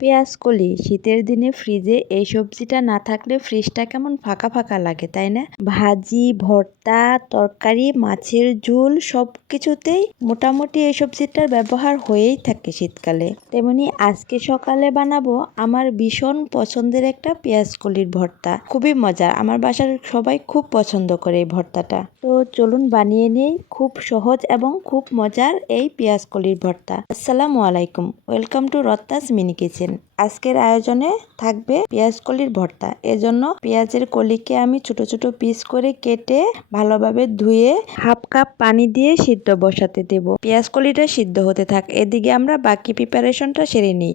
পেঁয়াজ কলি শীতের দিনে ফ্রিজে এই সবজিটা না থাকলে ফ্রিজটা কেমন ফাঁকা ফাঁকা লাগে, তাই না? ভাজি, ভর্তা, তরকারি, মাছের ঝোল সব কিছুতেই মোটামুটি এই সবজিটার ব্যবহার হয়েই থাকে শীতকালে। তেমনি আজকে সকালে বানাবো আমার ভীষণ পছন্দের একটা পেঁয়াজ কলির ভর্তা। খুবই মজার, আমার বাসার সবাই খুব পছন্দ করে এই ভর্তাটা। তো চলুন বানিয়ে নেই খুব সহজ এবং খুব মজার এই পেঁয়াজ কলির ভর্তা। আসসালামু আলাইকুম, ওয়েলকাম টু রত্তাস মিনি কিচেন। আজকের আয়োজনে থাকবে পেঁয়াজ কলির ভর্তা। এজন্য পেঁয়াজের কলিকে আমি ছোট ছোট পিস করে কেটে ভালোভাবে ধুয়ে হাফ কাপ পানি দিয়ে সিদ্ধ বসাতে দেব। পেঁয়াজ কলিটা সিদ্ধ হতে থাক, এদিকে আমরা বাকি প্রিপারেশনটা সেরে নিই।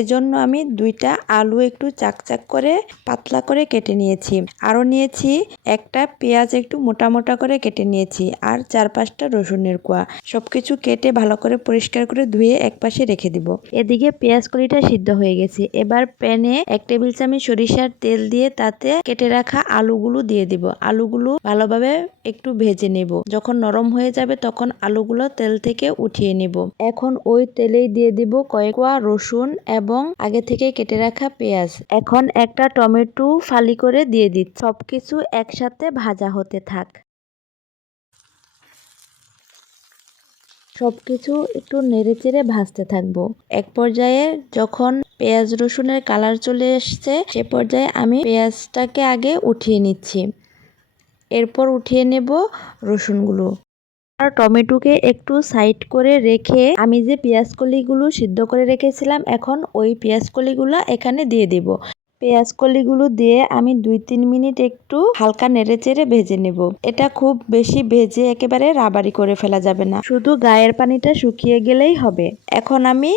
এজন্য আমি 2টা আলু একটু চাকচাক করে পাতলা করে কেটে নিয়েছি। আরও নিয়েছি একটা পেঁয়াজ একটু মোটা মোটা করে কেটে নিয়েছি, আর 4-5টা রসুনের কোয়া। সবকিছু কেটে ভালো করে পরিষ্কার করে ধুয়ে একপাশে রেখে দিব। এদিকে পেঁয়াজ কলিটা সিদ্ধ হয়ে গেছে। এবার প্যানে 1 টেবিল চামচ সরিষার তেল দিয়ে তাতে কেটে রাখা আলুগুলো দিয়ে দিব। আলুগুলো ভালোভাবে একটু ভেজে নেব। যখন নরম হয়ে যাবে তখন আলুগুলো তেল থেকে উঠিয়ে নেব। এখন ওই তেলেই দিয়ে দিব কয়েক কোয়া রসুন এবং আগে থেকে কেটে রাখা পেঁয়াজ। এখন একটা টমেটো ফালি করে দিয়ে দিচ্ছি। সবকিছু একসাথে ভাজা হতে থাক। সবকিছু একটু নেড়েচেড়ে ভাজতে থাকবো। এক পর্যায়ে যখন পেঁয়াজ রসুনের কালার চলে এসছে সে পর্যায়ে আমি পেঁয়াজটাকে আগে উঠিয়ে নিচ্ছি। এরপর উঠিয়ে নেব রসুনগুলো। আর টমেটোকে একটু সাইড করে রেখে আমি যে পেঁয়াজ কলিগুলো সিদ্ধ করে রেখেছিলাম এখন ওই পেঁয়াজ কলিগুলো এখানে দিয়ে দেব। পেঁয়াজ কলিগুলো দিয়ে আমি 2-3 মিনিট একটু হালকা নেড়েচেড়ে ভেজে নেব। এটা খুব বেশি ভেজে একেবারে রাবারি করে ফেলা যাবে না, শুধু গায়ের পানিটা শুকিয়ে গেলেই হবে। এখন আমি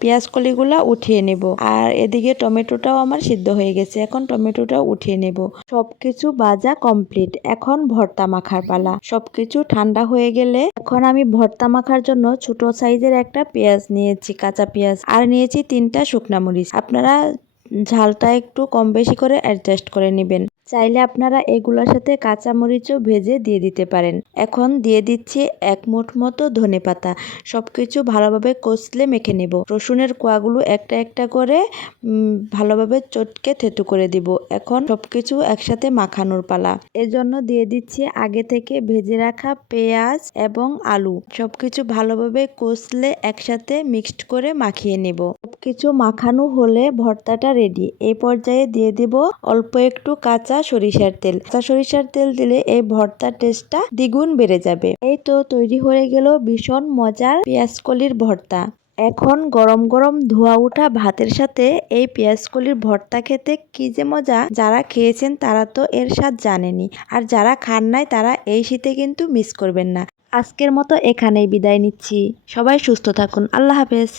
পেঁয়াজ কলিগুলো উঠিয়ে নেব। আর এদিকে টমেটোটাও আমার সিদ্ধ হয়ে গেছে, এখন টমেটোটাও উঠিয়ে নেব। সবকিছু ভাজা কমপ্লিট, এখন ভর্তা মাখার পালা। সবকিছু ঠান্ডা হয়ে গেলে এখন আমি ভর্তা মাখার জন্য ছোট সাইজের একটা পেঁয়াজ নিয়েছি, কাঁচা পেঁয়াজ, আর নিয়েছি 3টা শুকনা মরিচ। আপনারা ঝালটা একটু কম বেশি করে অ্যাডজাস্ট করে নেবেন। চাইলে আপনারা এগুলোর সাথে কাঁচামরিচও ভেজে দিয়ে দিতে পারেন। এখন দিয়ে দিচ্ছি 1 মুঠ মতো ধনেপাতা। সবকিছু ভালোভাবে কষলে মেখে নেব। রসুনের কোয়াগুলো একটা একটা করে ভালোভাবে চটকে থেতু করে দিব। এখন সবকিছু একসাথে মাখানোর পালা। এজন্য দিয়ে দিচ্ছি আগে থেকে ভেজে রাখা পেঁয়াজ এবং আলু। সবকিছু ভালোভাবে কষলে একসাথে মিক্সড করে মাখিয়ে নেব। সবকিছু মাখানো হলে ভর্তাটা রেডি। এই পর্যায়ে দিয়ে দিব অল্প একটু কাঁচা সরিষার তেল। কাঁচা সরিষার তেল দিলে এই ভর্তার টেস্টটা দ্বিগুণ বেড়ে যাবে। এই তো তৈরি হয়ে গেল ভীষণ মজার পেঁয়াজ কলির ভর্তা। এখন গরম গরম ধোয়া ওঠা ভাতের সাথে এই পেঁয়াজ কলির ভর্তা খেতে কি যে মজা! যারা খেয়েছেন তারা তো এর স্বাদ জানেনই, আর যারা খান নাই তারা এই শীতে কিন্তু মিস করবেন না। আজকের মতো এখানেই বিদায় নিচ্ছি। সবাই সুস্থ থাকুন। আল্লাহ হাফেজ।